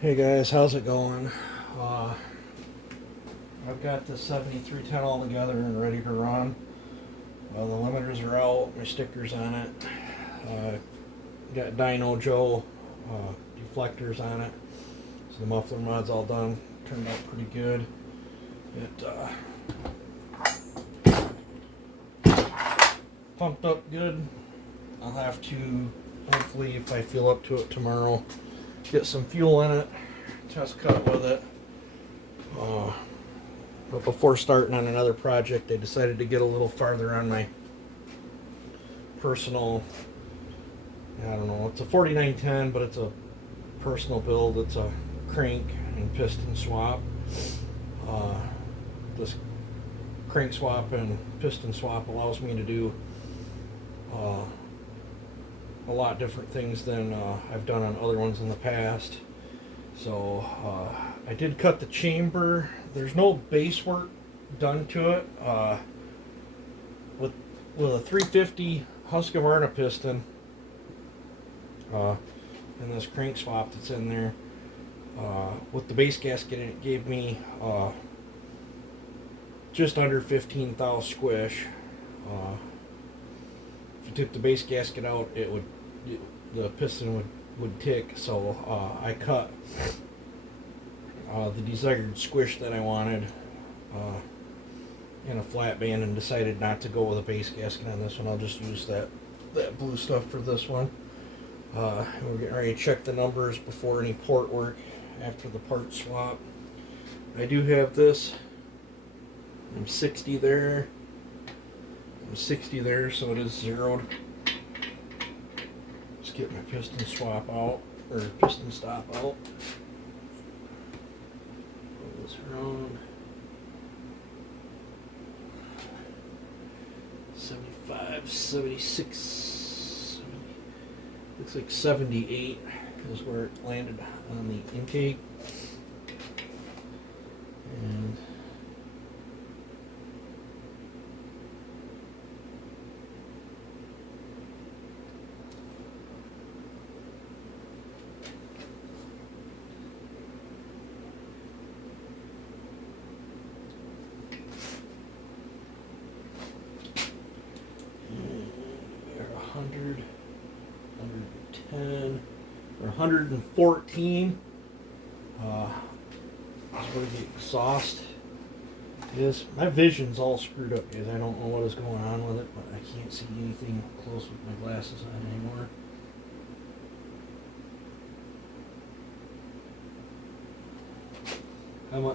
Hey guys, how's it going? Uh, I've got the 7310 all together and ready to run. The limiters are out, my sticker's on it. Uh, got Dyno Joe deflectors on it. So the muffler mod's all done. Turned out pretty good. It pumped up good. I'll have to, hopefully, if I feel up to it tomorrow, get some fuel in it, test cut with it. But before starting on another project, I decided to get a little farther on my personal, I don't know, it's a 4910, but it's a personal build. It's a crank and piston swap. This crank swap and piston swap allows me to do a lot different things than I've done on other ones in the past. So I did cut the chamber. There's no base work done to it. With a 350 Husqvarna piston and this crank swap that's in there, with the base gasket in it, gave me just under 15 thou squish. If you took the base gasket out, the piston would tick. So I cut the desired squish that I wanted in a flat band and decided not to go with a base gasket on this one. I'll just use that blue stuff for this one. We're getting ready to check the numbers before any port work after the part swap. I do have this. I'm 60 there. I'm 60 there, so it is zeroed. Just get my piston swap out, or piston stop out. Roll this around. 75, 76, 70, looks like 78 is where it landed on the intake. And we're 100, 110, or 114 is where the exhaust is. My vision's all screwed up because I don't know what is going on with it, but I can't see anything close with my glasses on anymore.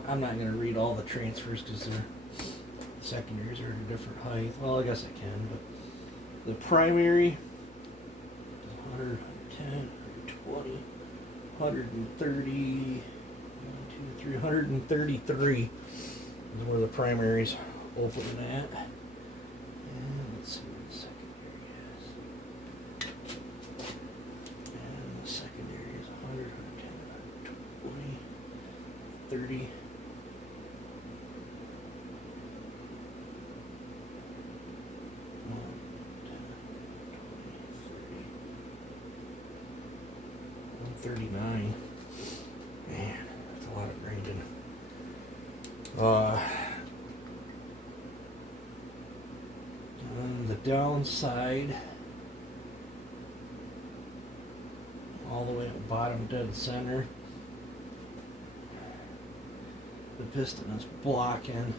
I'm not going to read all the transfers because their secondaries are at a different height. Well, I guess I can, but the primary is 110, 120, 130, 133 is where the primary's opening at. And let's see where the secondary is. And the secondary is 100, 110, 120, 30. $39. Man, that's a lot of grinding. On the downside, all the way at the bottom dead center, the piston is blocking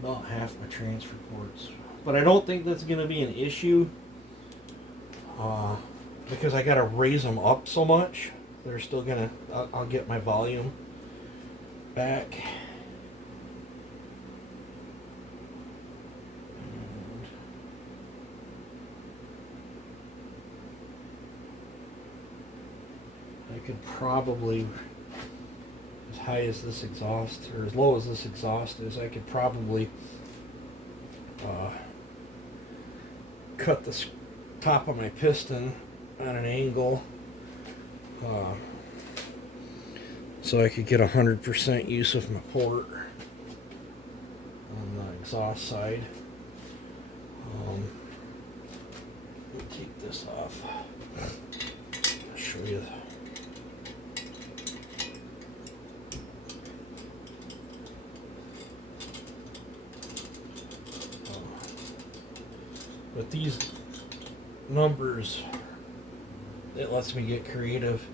about half my transfer ports. But I don't think that's going to be an issue because I got to raise them up so much. They're still going to, I'll get my volume back. And I could probably, as high as this exhaust, or as low as this exhaust is, I could probably cut the top of my piston on an angle so I could get 100% use of my port on the exhaust side. Let me take this off. I'll show you with these numbers, it lets me get creative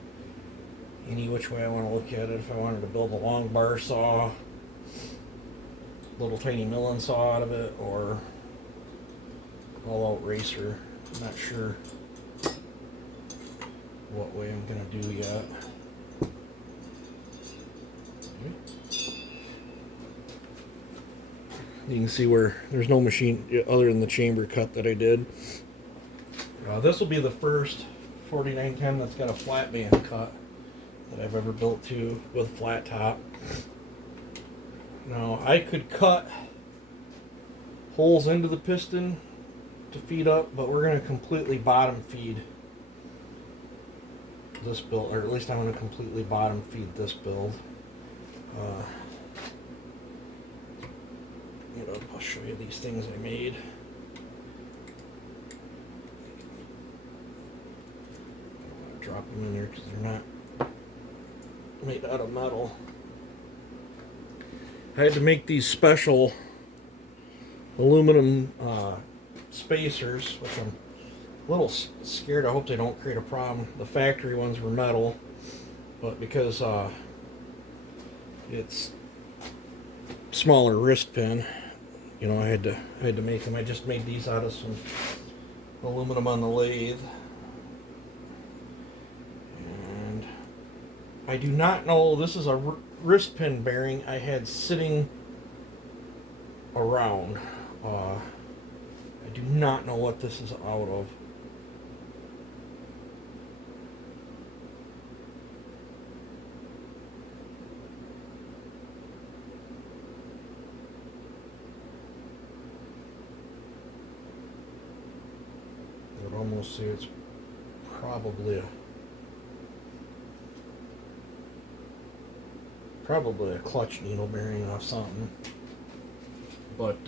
any which way I want to look at it. If I wanted to build a long bar saw, little tiny milling saw out of it, or all out racer. I'm not sure what way I'm going to do yet. You can see where there's no machine other than the chamber cut that I did. This will be the first 4910 that's got a flat band cut that I've ever built to with a flat top. Now I could cut holes into the piston to feed up, but we're going to completely bottom feed this build, or at least I'm going to completely bottom feed this build. I'll show you these things I made. I don't want to drop them in there because they're not made out of metal. I had to make these special aluminum spacers, which I'm a little scared. I hope they don't create a problem. The factory ones were metal, but because it's smaller wrist pin, I had to make them. I just made these out of some aluminum on the lathe. And I do not know, this is a wrist pin bearing I had sitting around. I do not know what this is out of. I would almost say it's probably a clutch needle bearing off something, but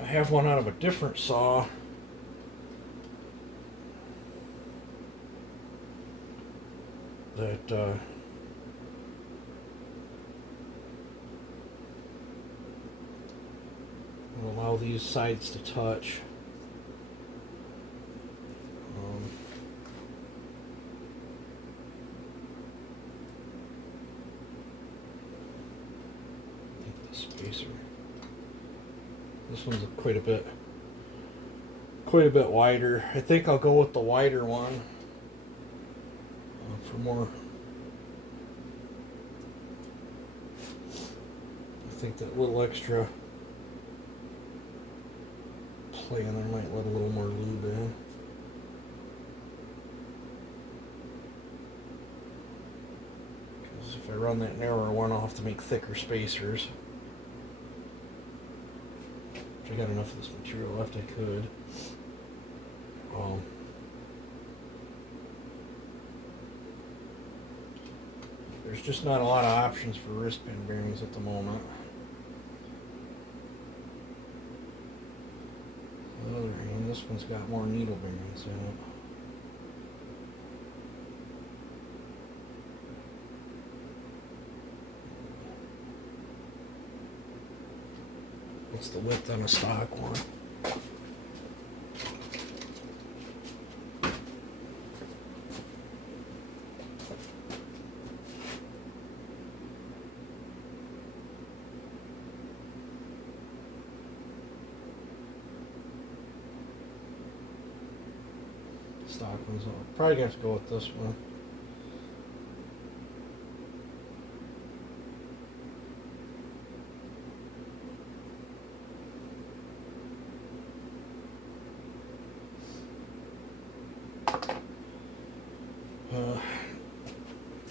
I have one out of a different saw that will allow these sides to touch. Spacer. This one's quite a bit wider. I think I'll go with the wider one for more. I think that little extra play in there might let a little more lube in. Because if I run that narrower one, I'll have to make thicker spacers. If I got enough of this material left, I could. There's just not a lot of options for wrist pin bearings at the moment. On the other hand, this one's got more needle bearings in it. What's the width on a stock one? Stock ones. I'll probably have to go with this one.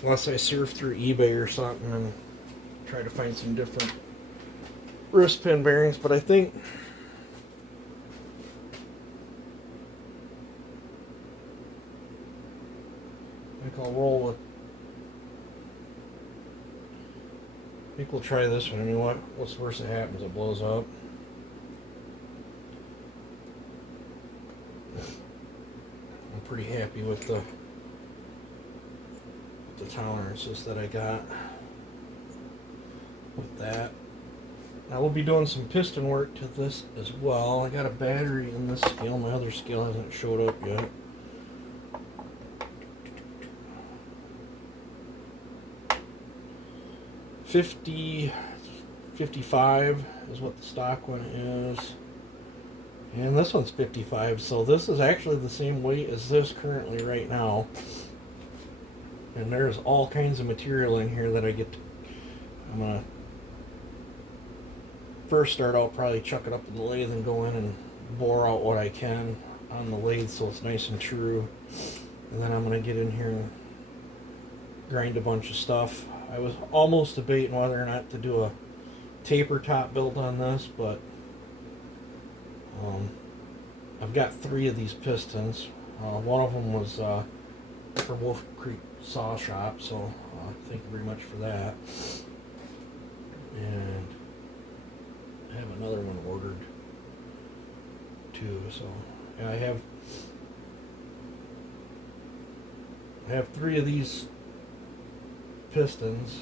Unless I surf through eBay or something and try to find some different wrist pin bearings, but I think I'll roll with. I think we'll try this one. I mean, what's the worst that happens? It blows up. I'm pretty happy with the tolerances that I got with that. I will be doing some piston work to this as well. I got a battery in this scale. My other scale hasn't showed up yet. $50, $55 is what the stock one is. And this one's 55, so this is actually the same weight as this currently right now. And there's all kinds of material in here that I get to, I'm going to first start out probably chuck it up in the lathe and go in and bore out what I can on the lathe so it's nice and true. And then I'm going to get in here and grind a bunch of stuff. I was almost debating whether or not to do a taper top build on this, but I've got 3 of these pistons. One of them was from Wolf Creek Saw Shop, so thank you very much for that. And I have another one ordered too, so yeah, I have 3 of these pistons,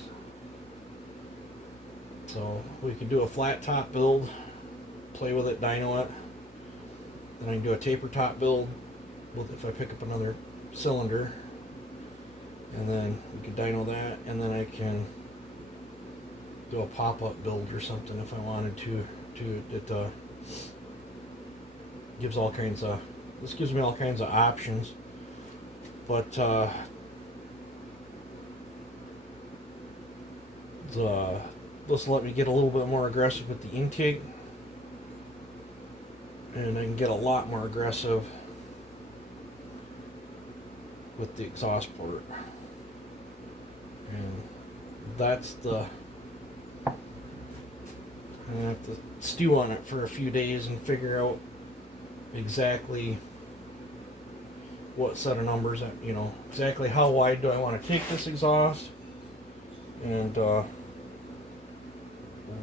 so we could do a flat top build, play with it, dyno it. Then I can do a taper top build with, if I pick up another cylinder, and then we could dyno that, and then I can do a pop-up build or something if I wanted to. It gives all kinds of, this gives me all kinds of options, but this will let me get a little bit more aggressive with the intake, and I can get a lot more aggressive with the exhaust port. And that's the, I'm gonna have to stew on it for a few days and figure out exactly what set of numbers, you know, exactly how wide do I want to take this exhaust, and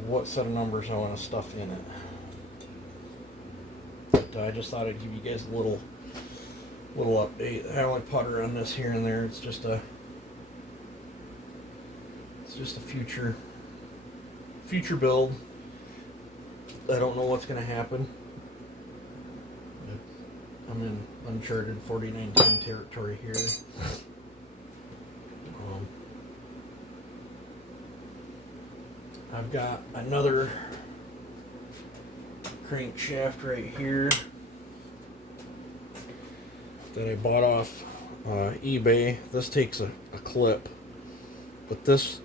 what set of numbers I want to stuff in it. But I just thought I'd give you guys a little update. I only putter on this here and there. It's just a future build. I don't know what's going to happen. I'm in uncharted 4910 territory here. I've got another crankshaft right here that I bought off eBay. This takes a clip, but this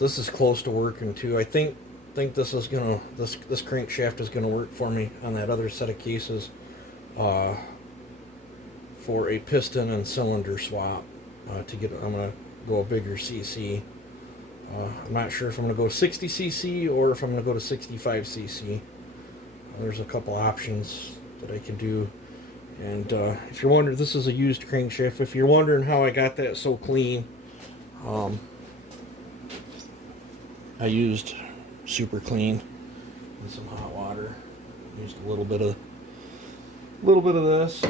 is close to working too. I think this is gonna, this crankshaft is gonna work for me on that other set of cases for a piston and cylinder swap to get. I'm gonna go a bigger CC. I'm not sure if I'm gonna go 60 cc or if I'm gonna go to 65 cc. There's a couple options that I can do. And if you're wondering, this is a used crankshaft. If you're wondering how I got that so clean, I used super clean and some hot water. Used a little bit of this.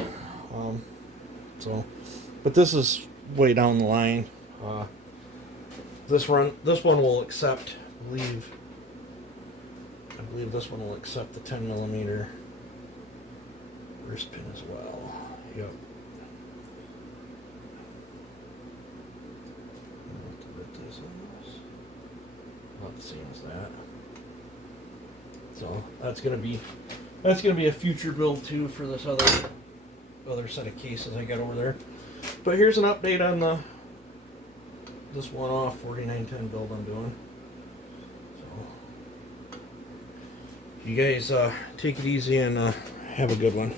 But this is way down the line. This one will accept. I believe this one will accept the 10mm wrist pin as well. Yep. About the same as that. So that's gonna be a future build too for this other set of cases I got over there. But here's an update on this one-off 4910 build I'm doing. So you guys take it easy and have a good one.